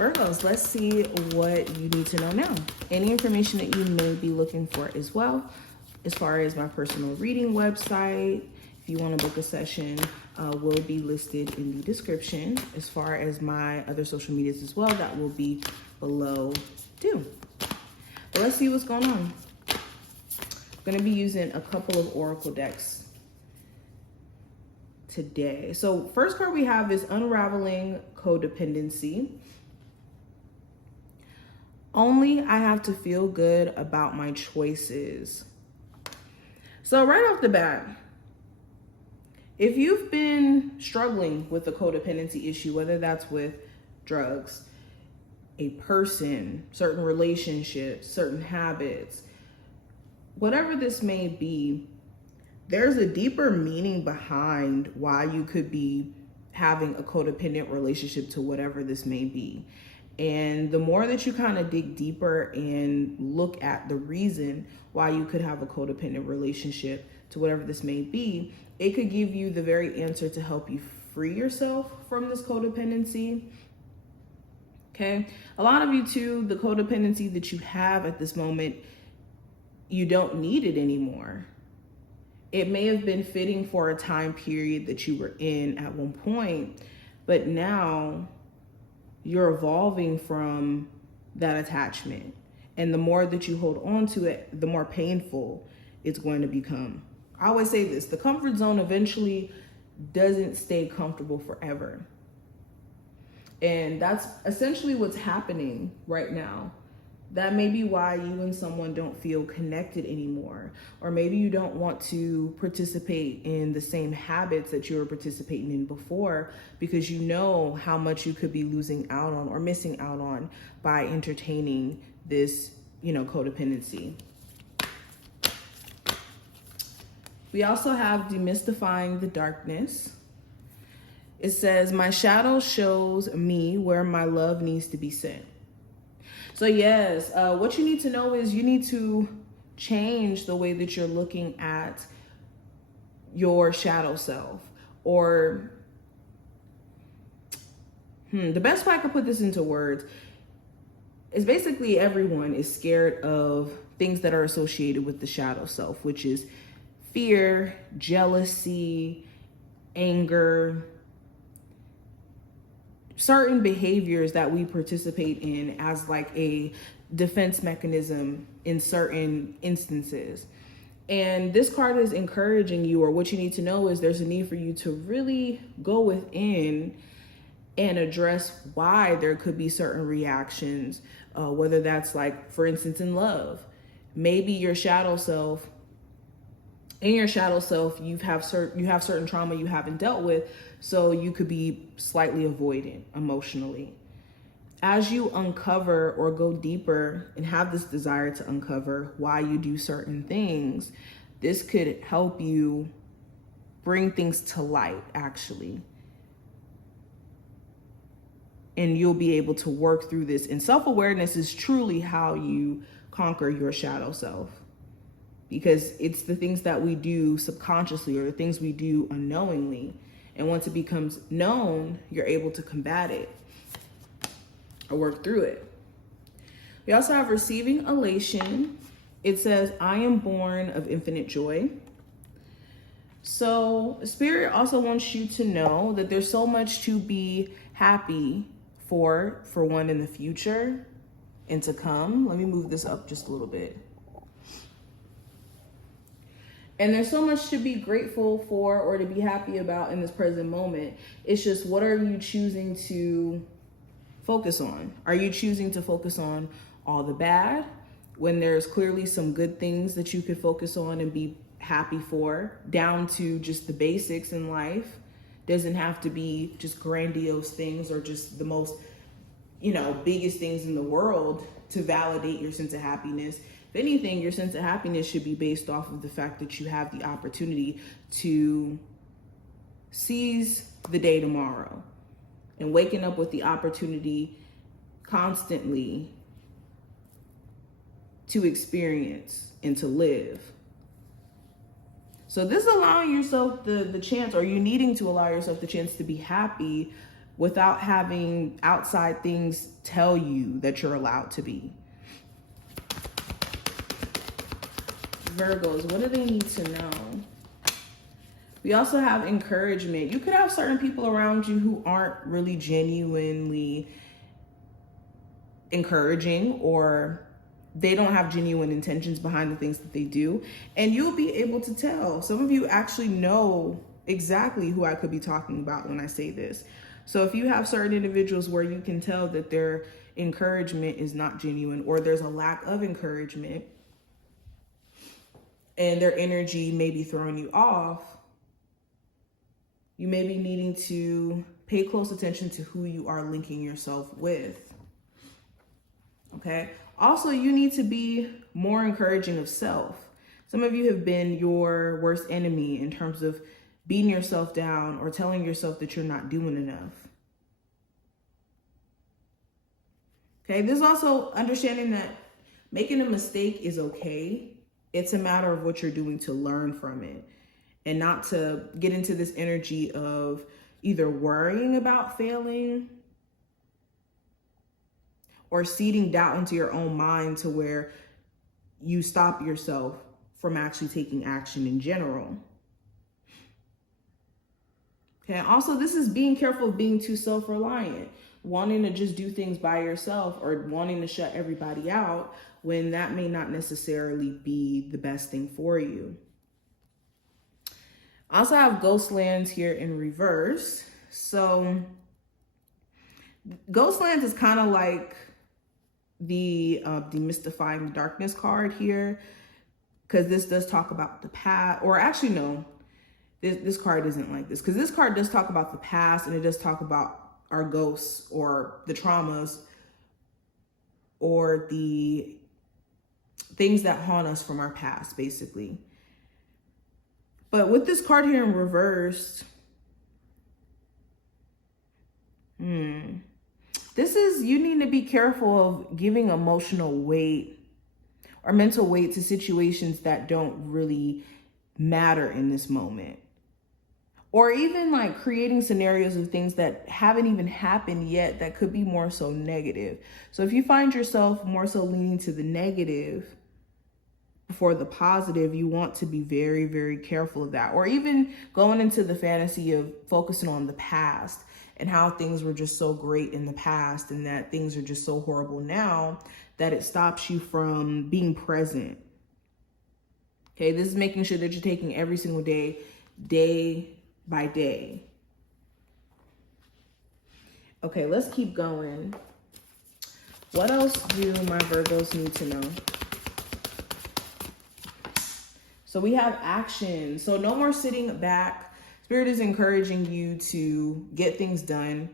Virgos, let's see what you need to know now. Any information that you may be looking for as well, as far as my personal reading website, if you want to book a session, will be listed in the description. As far as my other social medias as well, that will be below too. But let's see what's going on. I'm going to be using a couple of oracle decks today. So first card we have is Unraveling Codependency. Only I have to feel good about my choices. So right off the bat, if you've been struggling with a codependency issue, whether that's with drugs, a person, certain relationships, certain habits, whatever this may be, there's a deeper meaning behind why you could be having a codependent relationship to whatever this may be. And the more that you kind of dig deeper and look at the reason why you could have a codependent relationship to whatever this may be, it could give you the very answer to help you free yourself from this codependency. Okay. A lot of you too, the codependency that you have at this moment, you don't need it anymore. It may have been fitting for a time period that you were in at one point, but now you're evolving from that attachment. And the more that you hold on to it, the more painful it's going to become. I always say this, the comfort zone eventually doesn't stay comfortable forever. And that's essentially what's happening right now. That may be why you and someone don't feel connected anymore. Or maybe you don't want to participate in the same habits that you were participating in before, because you know how much you could be losing out on or missing out on by entertaining this, codependency. We also have Demystifying the Darkness. It says, my shadow shows me where my love needs to be sent. So yes, what you need to know is you need to change the way that you're looking at your shadow self. Or the best way I could put this into words is basically everyone is scared of things that are associated with the shadow self, which is fear, jealousy, anger, certain behaviors that we participate in as like a defense mechanism in certain instances. And this card is encouraging you, or what you need to know is there's a need for you to really go within and address why there could be certain reactions, whether that's like, for instance, in love. Maybe your shadow self, you have certain trauma you haven't dealt with, so you could be slightly avoidant emotionally. As you uncover or go deeper and have this desire to uncover why you do certain things, this could help you bring things to light, actually. And you'll be able to work through this. And self-awareness is truly how you conquer your shadow self, because it's the things that we do subconsciously or the things we do unknowingly. And once it becomes known, you're able to combat it or work through it. We also have Receiving Elation. It says, I am born of infinite joy. So Spirit also wants you to know that there's so much to be happy for one in the future and to come. Let me move this up just a little bit. And there's so much to be grateful for or to be happy about in this present moment. It's just, what are you choosing to focus on? Are you choosing to focus on all the bad when there's clearly some good things that you could focus on and be happy for, down to just the basics in life? Doesn't have to be just grandiose things or just the most, biggest things in the world to validate your sense of happiness. If anything, your sense of happiness should be based off of the fact that you have the opportunity to seize the day tomorrow and waking up with the opportunity constantly to experience and to live. So this allowing yourself the chance, or you needing to allow yourself the chance to be happy without having outside things tell you that you're allowed to be. Virgos, what do they need to know? We also have encouragement. You could have certain people around you who aren't really genuinely encouraging, or they don't have genuine intentions behind the things that they do. And you'll be able to tell. Some of you actually know exactly who I could be talking about when I say this. So if you have certain individuals where you can tell that their encouragement is not genuine, or there's a lack of encouragement, and their energy may be throwing you off, you may be needing to pay close attention to who you are linking yourself with. Okay. Also, you need to be more encouraging of self. Some of you have been your worst enemy in terms of beating yourself down or telling yourself that you're not doing enough. Okay. There's also understanding that making a mistake is okay. It's a matter of what you're doing to learn from it, and not to get into this energy of either worrying about failing or seeding doubt into your own mind to where you stop yourself from actually taking action in general. Okay. Also, this is being careful of being too self-reliant, wanting to just do things by yourself or wanting to shut everybody out when that may not necessarily be the best thing for you. I also have ghost lands here in reverse. So ghost lands is kind of like the demystifying the darkness card here, because this does talk about the past, or actually no, this card isn't like this, because this card does talk about the past, and it does talk about our ghosts or the traumas or the things that haunt us from our past, basically. But with this card here in reverse, this is, you need to be careful of giving emotional weight or mental weight to situations that don't really matter in this moment. Or even like creating scenarios of things that haven't even happened yet that could be more so negative. So if you find yourself more so leaning to the negative before the positive, you want to be very, very careful of that. Or even going into the fantasy of focusing on the past and how things were just so great in the past and that things are just so horrible now that it stops you from being present. Okay, this is making sure that you're taking every single day, day by day. Okay, let's keep going. What else do my Virgos need to know? So we have action. So no more sitting back. Spirit is encouraging you to get things done.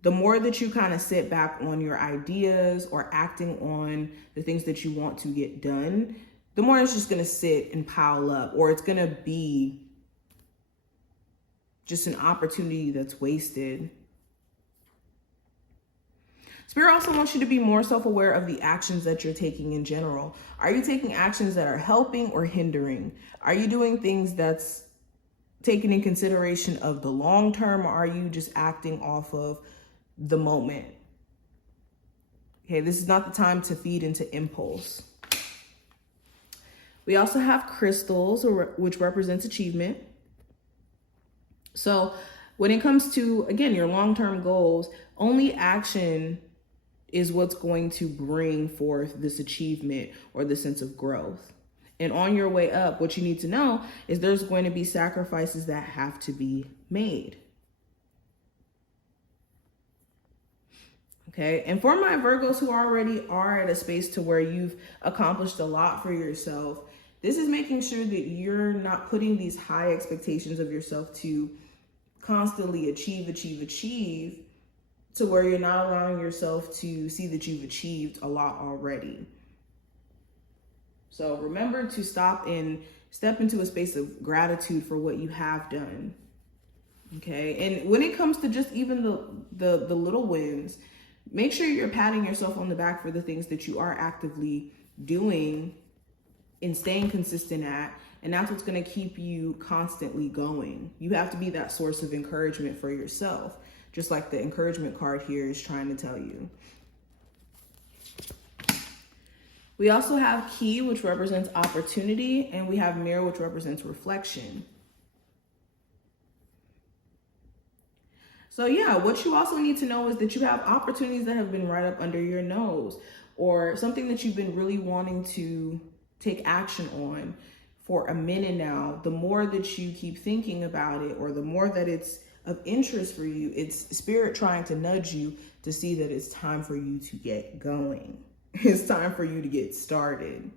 The more that you kind of sit back on your ideas or acting on the things that you want to get done, the more it's just going to sit and pile up, or it's going to be just an opportunity that's wasted. Spirit also wants you to be more self-aware of the actions that you're taking in general. Are you taking actions that are helping or hindering? Are you doing things that's taking in consideration of the long term, or are you just acting off of the moment? Okay, this is not the time to feed into impulse. We also have crystals, which represents achievement. So when it comes to, again, your long-term goals, only action is what's going to bring forth this achievement or the sense of growth. And on your way up, what you need to know is there's going to be sacrifices that have to be made. Okay. And for my Virgos who already are at a space to where you've accomplished a lot for yourself, this is making sure that you're not putting these high expectations of yourself to constantly achieve to where you're not allowing yourself to see that you've achieved a lot already. So remember to stop and step into a space of gratitude for what you have done. Okay. And when it comes to just even the little wins, make sure you're patting yourself on the back for the things that you are actively doing and staying consistent at. And that's what's going to keep you constantly going. You have to be that source of encouragement for yourself. just like the encouragement card here is trying to tell you. We also have key, which represents opportunity, and we have mirror, which represents reflection. So yeah, what you also need to know is that you have opportunities that have been right up under your nose, or something that you've been really wanting to take action on for a minute now. The more that you keep thinking about it, or the more that it's of interest for you, it's spirit trying to nudge you to see that it's time for you to get going. It's time for you to get started.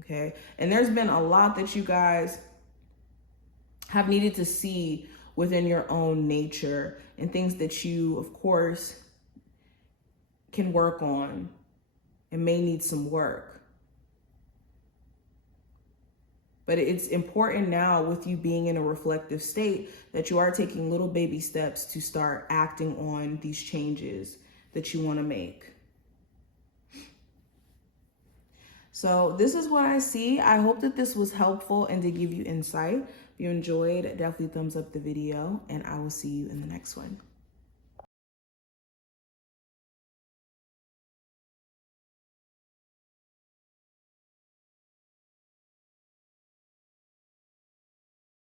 Okay, and there's been a lot that you guys have needed to see within your own nature, and things that you, of course, can work on and may need some work. But it's important now, with you being in a reflective state, that you are taking little baby steps to start acting on these changes that you want to make. So this is what I see. I hope that this was helpful and to give you insight. If you enjoyed, definitely thumbs up the video, and I will see you in the next one.